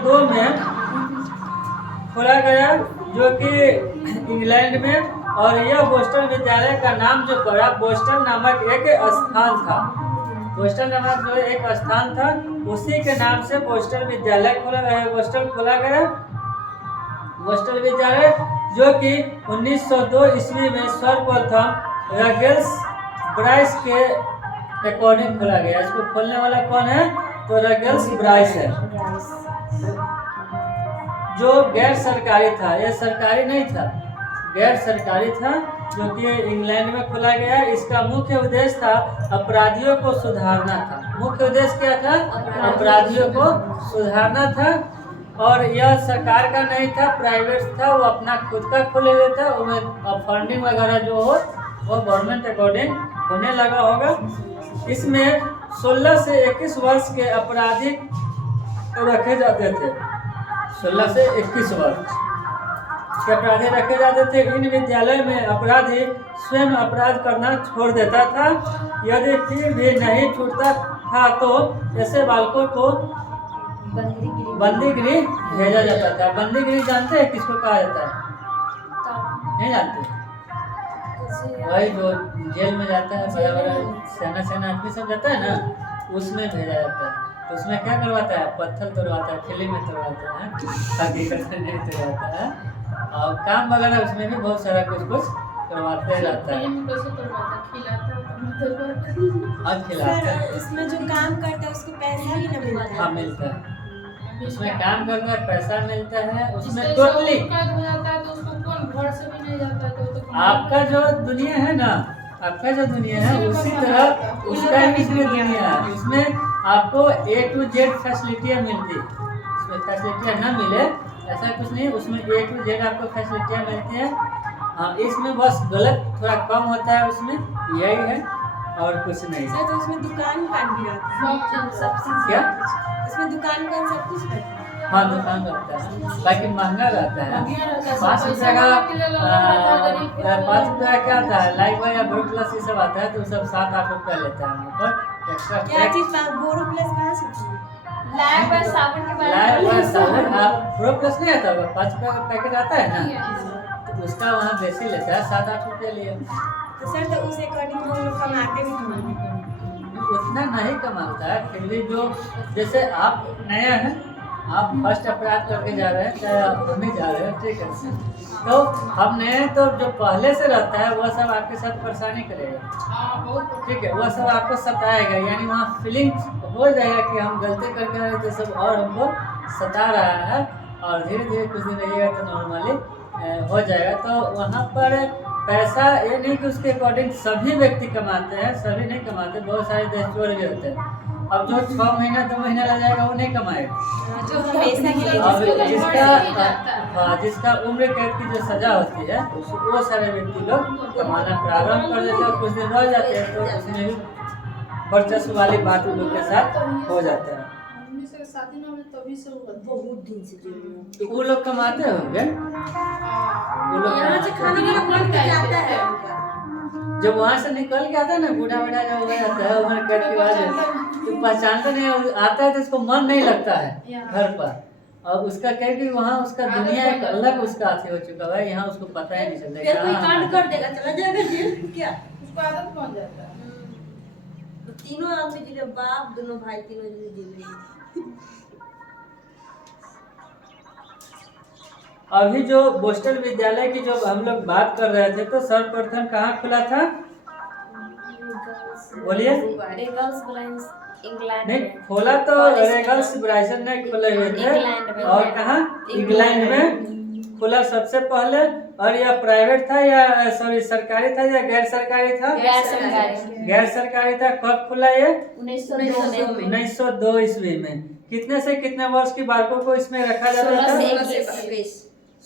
1902 में खोला गया, जो कि इंग्लैंड में। और यह बोस्टन विद्यालय का नाम जो पड़ा, बोस्टन नामक एक स्थान था। बोस्टन नामक जो एक स्थान था, उसी के नाम से बोस्टन विद्यालय खोला गया। बोस्टन खोला गया, बोस्टन विद्यालय, जो कि 1902 ईस्वी में सर्वप्रथम रगेल्स ब्राइस के अकॉर्डिंग खोला गया। इसको खोलने वाला कौन है? तो रगेल्स ब्राइस है, जो गैर सरकारी था। यह सरकारी नहीं था, गैर सरकारी था, जो कि इंग्लैंड में खोला गया। इसका मुख्य उद्देश्य था अपराधियों को सुधारना था। मुख्य उद्देश्य क्या था? अपराधियों को सुधारना था। और यह सरकार का नहीं था, प्राइवेट था, वो अपना खुद का खोले हुए था। उसमें फंडिंग वगैरह जो हो वो गवर्नमेंट अकॉर्डिंग होने लगा होगा। इसमें 16 से 21 वर्ष के अपराधी रखे जाते थे। 16 से 21 वर्ष के अपराधी रखे जाते थे। इन विद्यालय में अपराधी स्वयं अपराध करना छोड़ देता था। यदि फिर भी नहीं छूटता था तो ऐसे बालकों को बंदी गृह भेजा जाता था। बंदी गृह जानते हैं किसको कहा जाता है? नहीं जानते? वही जो जेल में जाता है, बड़ा बड़ा सेना आदमी सब जाता है ना, उसमें भेजा जाता है। तो उसमें क्या करवाता है? पत्थर तोड़वाता है, फिल्म में तोड़वाता है, हकीकत में नहीं तोड़वाता है। और काम वगैरह उसमें भी बहुत सारा कुछ करवाते रहता है। खिलाता है। उसमें जो काम करता है उसको पैसा भी ना मिलता है? हाँ, मिलता है। उसमें काम करता है, पैसा मिलता है। उसमें टोटली आपका जो दुनिया है ना, आपका जो दुनिया है उसी तरह उसका भी दुनिया है। उसमें आपको A to Z फैसिलिटियाँ मिलती है। उसमें फैसिलिटियाँ ना मिले ऐसा कुछ नहीं, उसमें A to Z आपको फैसिलिटियाँ मिलती है। हाँ, इसमें बस गलत थोड़ा कम होता है, उसमें यही है और कुछ नहीं। सर, तो उसमें दुकान भी रहता है? सब चीज क्या? उसमें दुकान सब कुछ रहता है? हाँ, दुकान रहता है, बाकी महंगा रहता है। 5 रुपया का 5 रुपया क्या आता है? लाइफ बॉय या बोरो प्लस ये सब आता है, तो सब 7-8 रुपया लेता है वहाँ पर एक्स्ट्रा। क्या चीज? बोरो प्लस कहाँ से? लाइफ बॉय साबुन के बारे लाइफ में बॉय साबुन, बोरो प्लस नहीं आता होगा? 5 रुपया का पैकेट आता है ना, तो उसका वहाँ बेसी लेता है, 7-8 रुपया लिया। तो सर, तो उस अकॉर्डिंग हम लोग कमाते भी थोड़ा उतना नहीं कमाता है, फिर भी जो जैसे आप नया है, आप फर्स्ट अपराध करके जा रहे हैं, चाहे हम ही जा रहे हैं, ठीक है, तो हमने तो जो पहले से रहता है वह सब आपके साथ परेशानी करेगा, ठीक है, वह सब आपको सताएगा। यानी वहाँ फीलिंग हो जाएगा कि हम गलती करके आ रहे थे सब और हमको सता रहा है। और धीरे धीरे कुछ दिन रहिएगा तो नॉर्मली हो जाएगा। तो वहाँ पर पैसा ये नहीं कि उसके अकॉर्डिंग सभी व्यक्ति कमाते हैं, सभी नहीं कमाते, बहुत सारे देशचोर भी होते हैं। अब जो 6 महीना 2 महीना लग जाएगा वो नहीं कमाएगा। जो हमेशा के लिए अब जिसका उम्र कैद की जो सजा होती है वो सारे व्यक्ति लोग कमाना प्रारंभ कर देते हैं। कुछ दिन रह जाते हैं तो उसमें भी वर्चस्व वाली बात उन लोग के साथ हो जाता है। बहुत दिन से तो वो लोग कमाते होंगे, वो लोग यहाँ से खाने के लिए बन के जाता है उनका। जब वहाँ से निकल के आता है ना, बूढ़ा जब हो जाता है उम्र कैद की वजह तो पहचानता नहीं आता है, तो उसको मन नहीं लगता है घर पर। और उसका क्या कि वहाँ उसका दुनिया एक अलग उसका अथी हो चुका है, यहाँ उसको पता ही नहीं चलता। फिर कोई कांड कर देगा, चला जाएगा जेल। क्या उसको आदत बन जाता है। तो तीनों आदमी जिले, बाप दोनों भाई तीनों जेल में। अभी जो बोस्टन विद्यालय की जो हम लोग बात कर रहे थे, तो सर्वप्रथम कहाँ खुला था? बोलिए। इंग्लैंड नहीं, में खोला तो रेगल्स ब्राइसन ने खोले हुए थे। और कहाँ? इंग्लैंड में खुला सबसे पहले। और यह प्राइवेट था या सॉरी सरकारी था या गैर सरकारी था? गैर सरकारी था। कब खुला ये? 1902 ईस्वी में। कितने से कितने वर्ष की बालकों को इसमें रखा जाता था?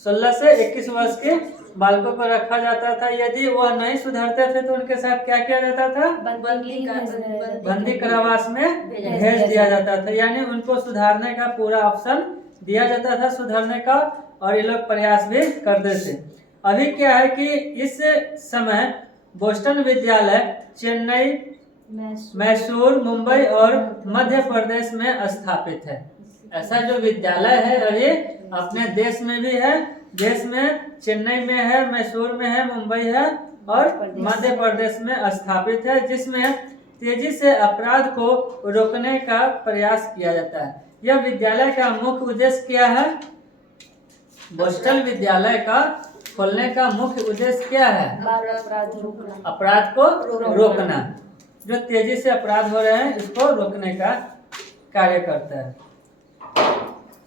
16 से 21 वर्ष के बालकों को रखा जाता था। यदि वह नहीं सुधरते थे तो उनके साथ क्या किया जाता था? बंदी कारावास में भेज दिया जाता था। यानी उनको सुधारने का पूरा ऑप्शन दिया जाता था, सुधरने का, और ये लोग प्रयास भी करते थे। अभी क्या है कि इस समय बोस्टन विद्यालय चेन्नई, मैसूर, मुंबई और मध्य प्रदेश में स्थापित है। ऐसा जो विद्यालय है अभी अपने देश में भी है, देश में चेन्नई में है, मैसूर में है, मुंबई है और मध्य प्रदेश में स्थापित है, जिसमें तेजी से अपराध को रोकने का प्रयास किया जाता है। यह विद्यालय का मुख्य उद्देश्य क्या है? बोस्टन विद्यालय का खोलने का मुख्य उद्देश्य क्या है? अपराध को रोकना। जो तेजी से अपराध हो रहे हैं इसको रोकने का कार्य करता है।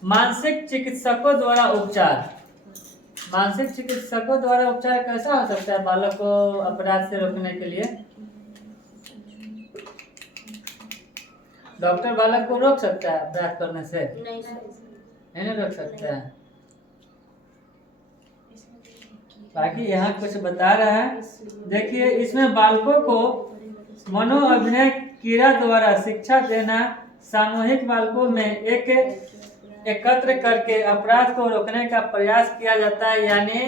मानसिक चिकित्सकों द्वारा उपचार। मानसिक चिकित्सकों द्वारा उपचार कैसा हो सकता है बालक को अपराध से रोकने के लिए? डॉक्टर बालक को रोक सकता है अपराध करने से? नहीं रोक सकता है। बाकी यहाँ कुछ बता रहा है, देखिए इसमें बालकों को मनोअभिनय क्रिया द्वारा शिक्षा देना, सामूहिक बालकों में एकत्र करके अपराध को रोकने का प्रयास किया जाता है। यानी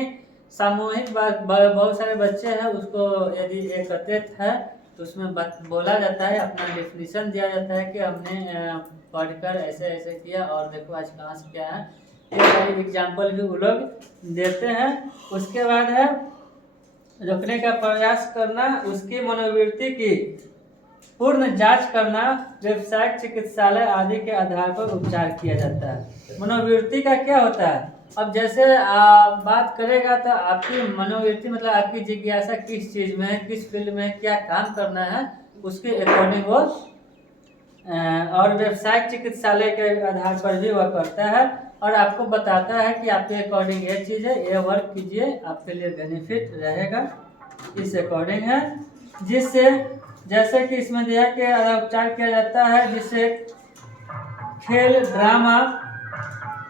सामूहिक बहुत सारे बच्चे हैं, उसको यदि एकत्रित है तो उसमें बोला जाता है, अपना डिफिनीशन दिया जाता है कि हमने पढ़कर ऐसे ऐसे किया और देखो आज कहाँ से क्या है, ये सारी एग्जाम्पल भी वो लोग देते हैं। उसके बाद है रोकने का प्रयास करना, उसकी मनोवृत्ति की पूर्ण जांच करना, व्यावसायिक चिकित्सालय आदि के आधार पर उपचार किया जाता है। मनोवृत्ति का क्या होता है? अब जैसे बात करेगा तो आपकी मनोवृत्ति मतलब आपकी जिज्ञासा किस चीज़ में है, किस फील्ड में क्या काम करना है, उसके अकॉर्डिंग वो और व्यावसायिक चिकित्सालय के आधार पर भी वह करता है और आपको बताता है कि आपके अकॉर्डिंग ये चीज़ है, ये वर्क कीजिए, आपके लिए बेनिफिट रहेगा, इस अकॉर्डिंग है। जिससे जैसे कि इसमें दिया कि उपचार किया जाता है, जिससे खेल ड्रामा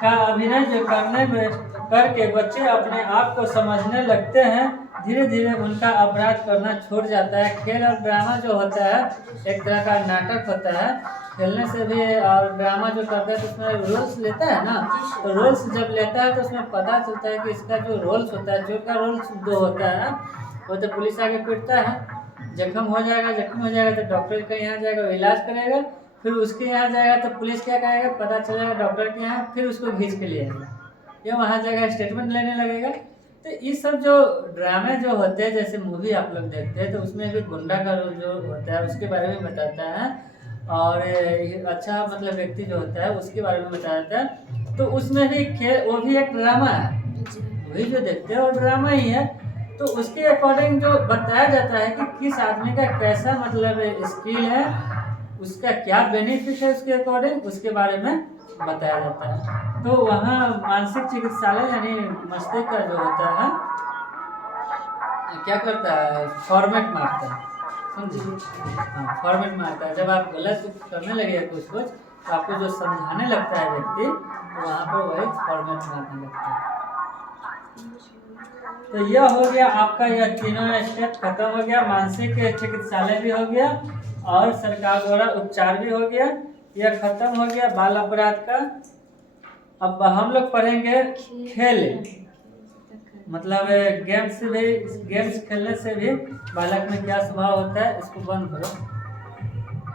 का अभिनय जो करके बच्चे अपने आप को समझने लगते हैं, धीरे धीरे उनका अपराध करना छूट जाता है। खेल और ड्रामा जो होता है एक तरह का नाटक होता है, खेलने से भी और ड्रामा जो करता है तो उसमें रोल्स लेता है ना, तो रोल्स जब लेता है तो उसमें पता चलता है कि इसका जो रोल्स होता है, चोर का रोल्स जो होता है वो तो पुलिस आगे पीटता है, जख्म हो जाएगा तो डॉक्टर के यहाँ जाएगा, इलाज करेगा, फिर उसके यहाँ जाएगा तो पुलिस क्या करेगा, पता चलेगा डॉक्टर के यहाँ, फिर उसको खींच के लिए ये वहाँ जाएगा, स्टेटमेंट लेने लगेगा। तो ये सब जो ड्रामे जो होते हैं, जैसे मूवी आप लोग देखते हैं तो उसमें भी गुंडा का रोल जो होता है उसके बारे में बताता है और अच्छा मतलब व्यक्ति जो होता है उसके बारे में बताता है। तो उसमें भी खेल वो भी एक ड्रामा है, वही जो देखते हैं और ड्रामा ही है। तो उसके अकॉर्डिंग जो बताया जाता है कि किस आदमी का कैसा मतलब स्किल है, उसका क्या बेनिफिट है, उसके अकॉर्डिंग उसके बारे में बताया जाता है। तो वहाँ मानसिक चिकित्सालय यानी मस्तिष्क का जो होता है क्या करता है, फॉर्मेट मारता है, समझिए, हाँ फॉर्मेट मारता है। जब आप गलत करने लगे कुछ तो आपको जो समझाने लगता है व्यक्ति, तो वहाँ पर वही फॉर्मेट मारने लगता है। तो यह हो गया आपका, यह तीनों स्टेप खत्म हो गया, मानसिक चिकित्सालय भी हो गया और सरकार द्वारा उपचार भी हो गया, यह खत्म हो गया बाल अपराध का। अब हम लोग पढ़ेंगे खेल, मतलब गेम्स खेलने से भी बालक में क्या स्वभाव होता है, इसको बंद करो।